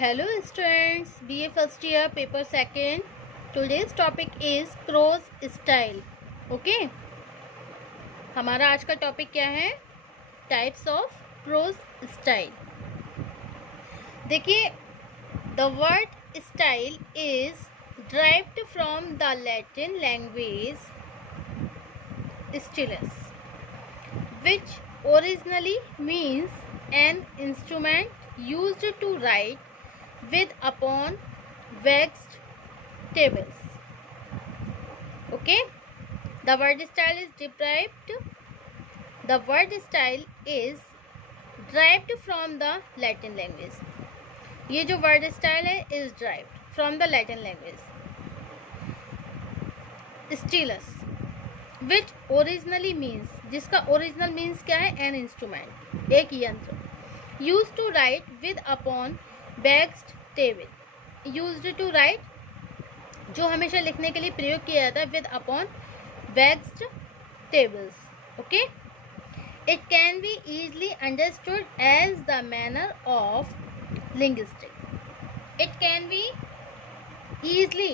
Hello students, BA first year paper second. Today's topic is prose style. Okay, हमारा आज का topic क्या है? Types of prose style. देखिए, the word style is derived from the Latin language stylus, which originally means an instrument used to write with upon waxed tables. Okay, the word style is derived from the Latin language. ये जो word style है is derived from the Latin language stylus, which originally means, जिसका original means क्या है? An instrument, एक यंत्र. Use to write with upon waxed table. Used to write, जो हमेशा लिखने के लिए प्रयोग किया जाता है, with upon waxed tables. Okay, it can be easily understood as the manner of linguistic. It can be easily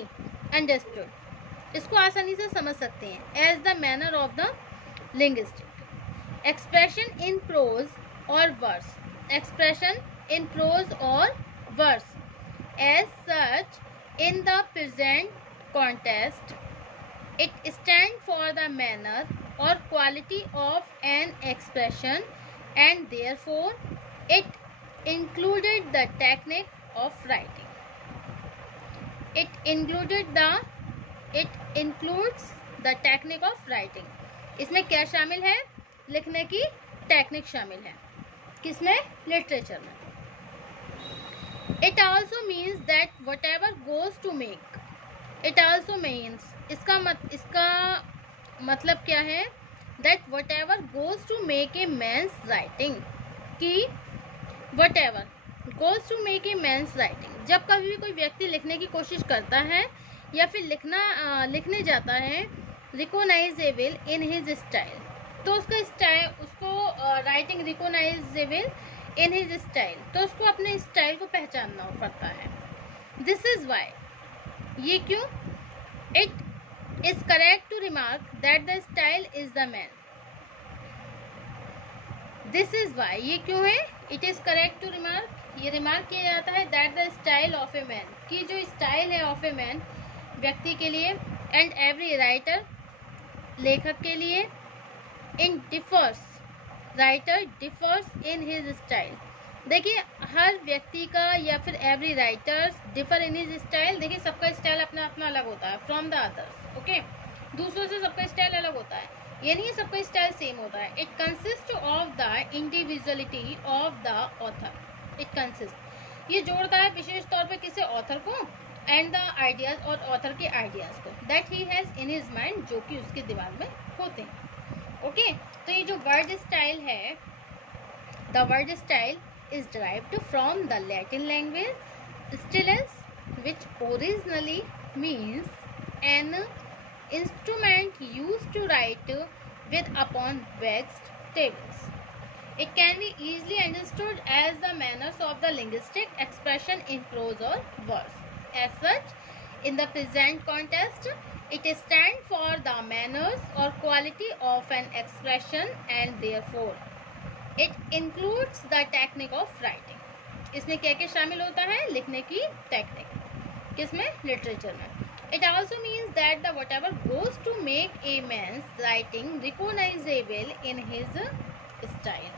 understood, इसको आसानी से समझ सकते हैं, as the manner of the linguistic expression in prose और वर्स. एक्सप्रेशन इन प्रोज और verse. As such, in the present context, it stand for the manner और quality of an expression and therefore it included the technique of writing. It includes the technique of writing. इसमें क्या शामिल है? लिखने की technique शामिल है. किसमें? लिटरेचर में. It also means that whatever goes to make. It also means, इसका मतलब क्या है? That whatever goes to make a man's writing. कि whatever goes to make a man's writing. जब कभी भी कोई व्यक्ति लिखने की कोशिश करता है या फिर लिखने जाता है, रिकोनाइजेबल इन हिज स्टाइल, तो उसका स्टाइल, उसको राइटिंग रिकोनाइजेबल इन हिज स्टाइल, तो उसको अपने स्टाइल को पहचानना पड़ता है. दिस इज वाई, ये क्यों? It is correct to remark that the style is the man. This is why, ये क्यों है? It is correct to remark, ये रिमार्क किया जाता है, that the style of a man, की जो स्टाइल है ऑफ ए मैन, व्यक्ति के लिए, एंड एवरी राइटर, लेखक के लिए, in differs, writer differs in his style. देखिए, हर व्यक्ति का या फिर every writers differ in his style. देखिए, सबका स्टाइल अपना अपना अलग होता है फ्रॉम द अदर्स. ओके, दूसरों से सबका स्टाइल अलग होता है, ये नहीं सबका स्टाइल सेम होता है. It consist of the individuality of the author. It consist, ये जोड़ता है विशेष तौर पे किसे? ऑथर को, एंड द आइडियाज, और ऑथर के आइडियाज को, that he has in his mind, जो कि उसके दिमाग में होते हैं. ओके, तो ये जो वर्ड स्टाइल है, the word style is derived from the Latin language stilus, which originally means an instrument used to write with upon waxed tables. It can be easily understood as the manners of the linguistic expression in prose or verse. As such, in the present context, it stands for the manners or quality of an expression and therefore it includes the technique of writing. इसमें क्या क्या शामिल होता है? लिखने की technique. किसमें? Literature में. It also means that the whatever goes to make a man's writing recognizable in his style.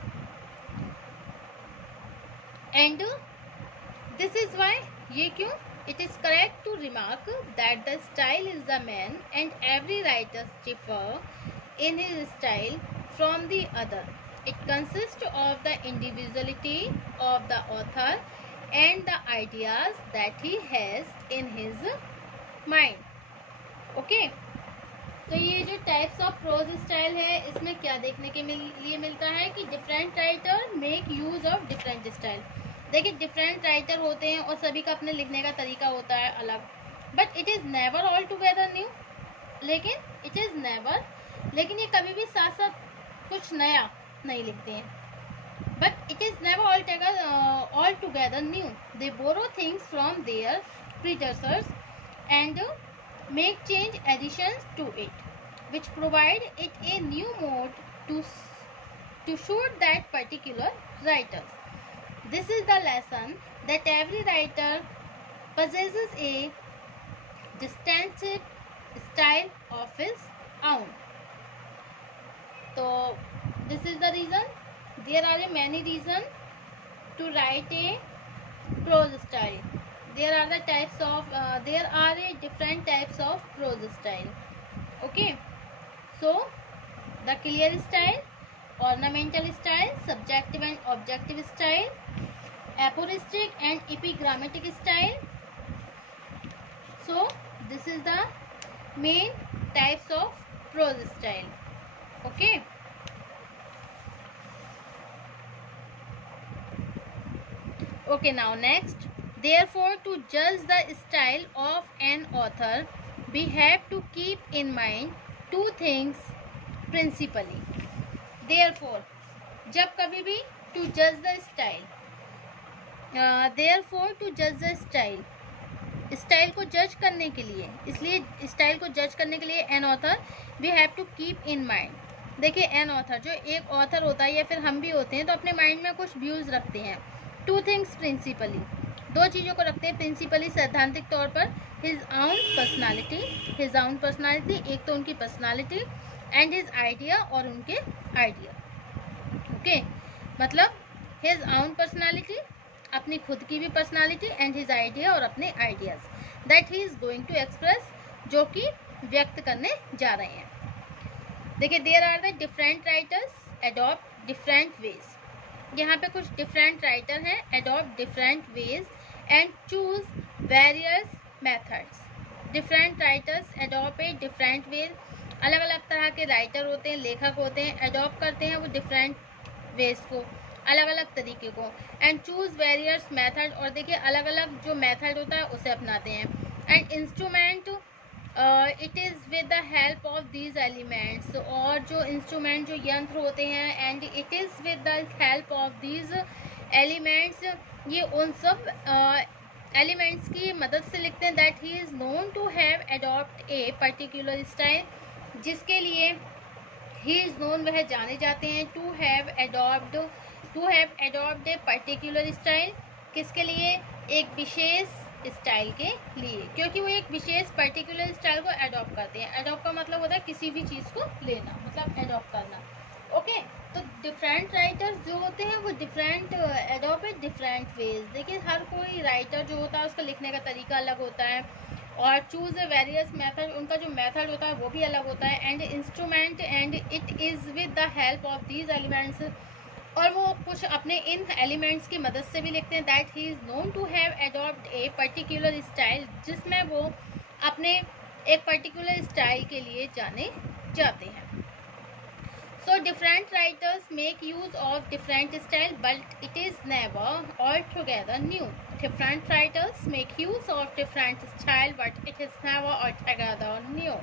And this is why, ये क्यों? It is correct to remark that the style is the man and every writer differ in his style from the other. It consists of the individuality of the author and the ideas that he has in his mind. Okay, तो ये जो types of prose style है, इसमें क्या देखने के लिए मिलता है कि different writer make use of different style. देखिए, डिफरेंट राइटर होते हैं और सभी का अपने लिखने का तरीका होता है अलग, but it is never all together new. लेकिन ये कभी भी साथ साथ कुछ नया नहीं लिखते हैं. but it is never altogether new. They borrow things from their predecessors and make change additions to it, which provide it a new mode to suit that particular writer. This is the lesson that every writer possesses a distinctive style of his own. So this is the reason. There are many reasons to write a prose style. There are different types of prose style. Okay, so the clear style, ornamental style, subjective and objective style, aphoristic and epigrammatic style. So this is the main types of prose style. Okay. Okay, now next. Therefore, to judge the style of an author, we have to keep in mind two things principally. Therefore, जब कभी भी to judge the style, therefore to judge the style, style को जज करने के लिए, इसलिए style को जज करने के लिए an author we have to keep in mind. देखिए, एन ऑथर जो एक ऑथर होता है या फिर हम भी होते हैं तो अपने माइंड में कुछ व्यूज़ रखते हैं. टू थिंग्स प्रिंसिपली, दो चीज़ों को रखते हैं प्रिंसिपली सैद्धांतिक तौर पर. हिज आउन पर्सनालिटी, एक तो उनकी पर्सनालिटी, एंड हिज आइडिया, और उनके आइडिया. ओके, मतलब हिज आउन पर्सनालिटी, अपनी खुद की भी पर्सनालिटी, एंड हिज आइडिया, और अपने ideas that he is going to express, जो कि व्यक्त करने जा रहे हैं. देखिए, there are the different writers adopt different ways. यहाँ पे कुछ डिफरेंट राइटर हैं, adopt different ways and choose various methods. Different writers adopt a different ways. अलग अलग तरह के राइटर होते हैं, लेखक होते हैं, एडॉप्ट करते हैं वो डिफरेंट वेज को, अलग अलग तरीके को. एंड चूज वेरियस मेथड, और देखिए अलग अलग जो मेथड होता है उसे अपनाते हैं. And instrument, it is with the help of these elements, और जो इंस्ट्रूमेंट जो यंत्र होते हैं, and it is with the help of these elements, ये उन सब एलिमेंट्स की मदद से लिखते हैं. That he is known to have adopt a particular style, जिसके लिए ही इज़ नोन, वह जाने जाते हैं. To have adopt a particular style, किसके लिए? एक विशेष स्टाइल के लिए, क्योंकि वो एक विशेष पर्टिकुलर स्टाइल को एडॉप्ट करते हैं. एडॉप्ट का मतलब होता है किसी भी चीज़ को लेना, मतलब एडॉप्ट करना. ओके, तो डिफरेंट राइटर्स जो होते हैं वो डिफरेंट एडॉप्ट डिफरेंट वेज. देखिए, हर कोई राइटर जो होता है उसका लिखने का तरीका अलग होता है, और चूज ए वेरियस मेथड, उनका जो मेथड होता है वो भी अलग होता है. And instrument, and it is with the help of these elements, और वो कुछ अपने इन एलिमेंट्स की मदद से भी लिखते हैं. That he is known to have adopt a particular style, जिसमें वो अपने एक पर्टिकुलर स्टाइल के लिए जाने जाते हैं. So different writers make use of different style, but it is never all together new. Different writers make use of different style, but it is never all together new.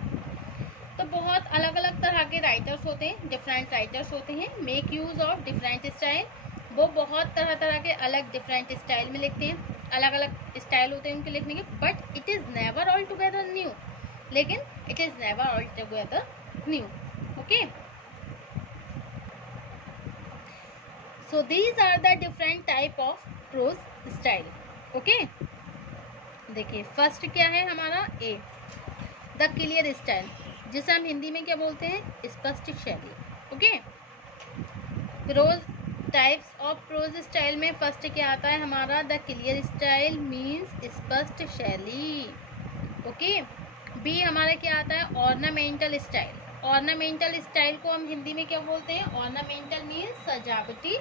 तो बहुत अलग अलग तरह के राइटर्स होते हैं, डिफरेंट राइटर्स होते हैं. Make use of different style, वो बहुत तरह तरह के अलग डिफरेंट स्टाइल में लिखते हैं, अलग अलग स्टाइल होते हैं उनके लिखने के. But it is never all together new, लेकिन it is never all together new. Okay, so these are the different type of prose style. Okay, देखिए फर्स्ट क्या है हमारा? ए, द क्लियर स्टाइल, जिसे हम हिंदी में क्या बोलते हैं? स्पष्ट शैली. Okay, prose types of prose style में फर्स्ट क्या आता है हमारा? द क्लियर स्टाइल मीन्स स्पष्ट शैली. ओके, बी हमारा क्या आता है? Ornamental style. ऑर्नामेंटल स्टाइल को हम हिंदी में क्या बोलते हैं? ऑर्नामेंटल मीन्स सजावटी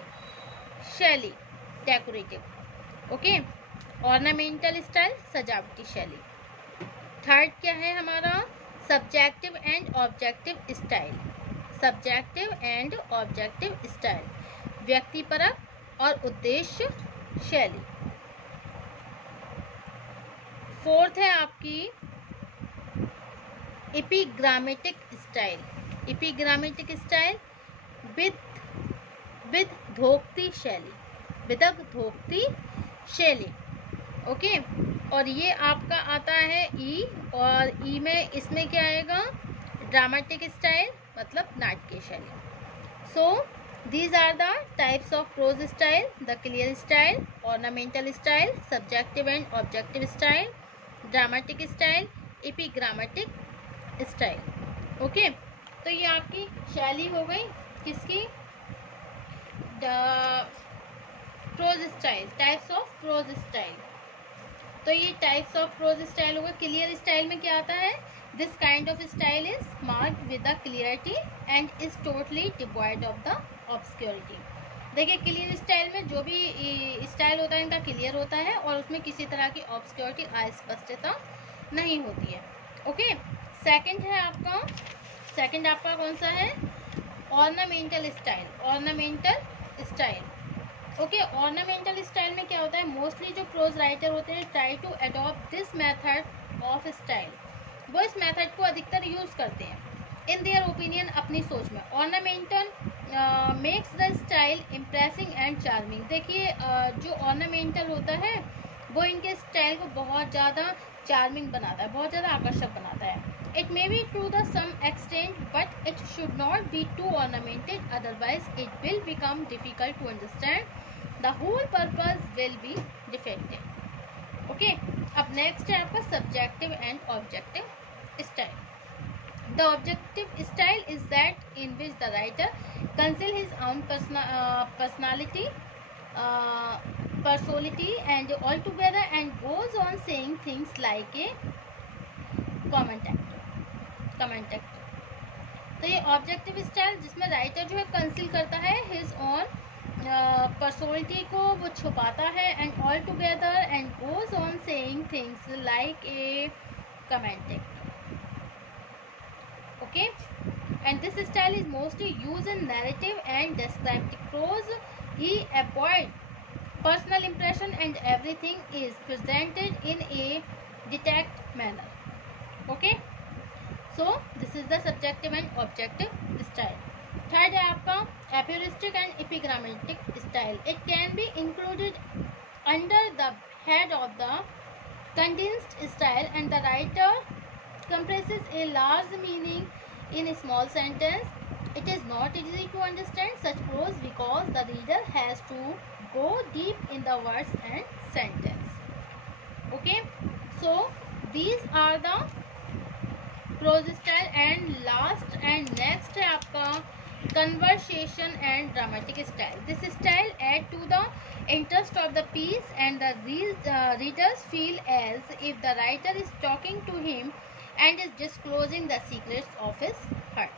शैली, डेकोरेटिव. ओके, ऑर्नामेंटल स्टाइल, सजावटी शैली. थर्ड क्या है हमारा? Subjective and objective style. Subjective and objective style, व्यक्तिपरक और उद्देश्य शैली. फोर्थ है आपकी एपिग्रामेटिक स्टाइल. एपिग्रामेटिक स्टाइल विद विद धोक्ती शैली, विदग धोक्ती शैली। ओके, और ये आपका आता है ई, और ई में इसमें क्या आएगा, ड्रामेटिक स्टाइल मतलब नाटकीय शैली। सो these are the types of prose style: the clear style, ornamental style, subjective and objective style, dramatic style, epigrammatic style. Okay, तो ये आपकी शैली हो गई किसकी, prose style, types of prose style. तो ये टाइप्स ऑफ प्रोज स्टाइल होगा। क्लियर स्टाइल में क्या आता है, this kind of style is marked with the clarity and is totally devoid of the obscurity. देखिए, क्लियर स्टाइल में जो भी स्टाइल होता है इनका क्लियर होता है और उसमें किसी तरह की ऑब्सक्योरिटी, अस्पष्टता नहीं होती है। ओके, सेकंड है आपका, सेकंड आपका कौन सा है, ornamental style, ornamental style. Okay, ornamental style में क्या होता है, मोस्टली जो प्रोज राइटर होते हैं try to adopt this method of style, वो इस मेथड को अधिकतर यूज करते हैं इन देयर ओपिनियन, अपनी सोच में। Ornamental makes the style impressing and charming. देखिए, जो ऑर्नामेंटल होता है वो इनके स्टाइल को बहुत ज़्यादा चार्मिंग बनाता है, बहुत ज़्यादा आकर्षक बनाता है। It may be to the some extent but it should not be too ornamented, otherwise it will become difficult to understand, the whole purpose will be defected. Okay, अब नेक्स्ट है आपका subjective and objective style. The objective style is that in which the writer conceals his own personality and altogether and goes on saying things like a comment actor। तो ये objective style जिसमें writer जो है conceal करता है his on personality को, वो छुपाता है, and all together and goes on saying things like a comment actor। Okay, and this style is mostly used in narrative and descriptive prose. He avoids personal impression and everything is presented in a detached manner. Okay, so this is the subjective and objective style. Third है आपका aphoristic and epigrammatic style. It can be included under the head of the condensed style, and the writer compresses a large meaning in a small sentence. It is not easy to understand such prose because the reader has to go deep in the words and sentence. Okay, so these are the prose style, and last and next है आपका conversation and dramatic style. This style add to the interest of the piece and the readers feel as if the writer is talking to him and is disclosing the secrets of his heart.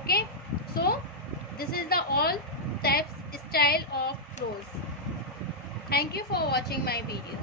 Okay, so this is the all types style of prose. Thank you for watching my video.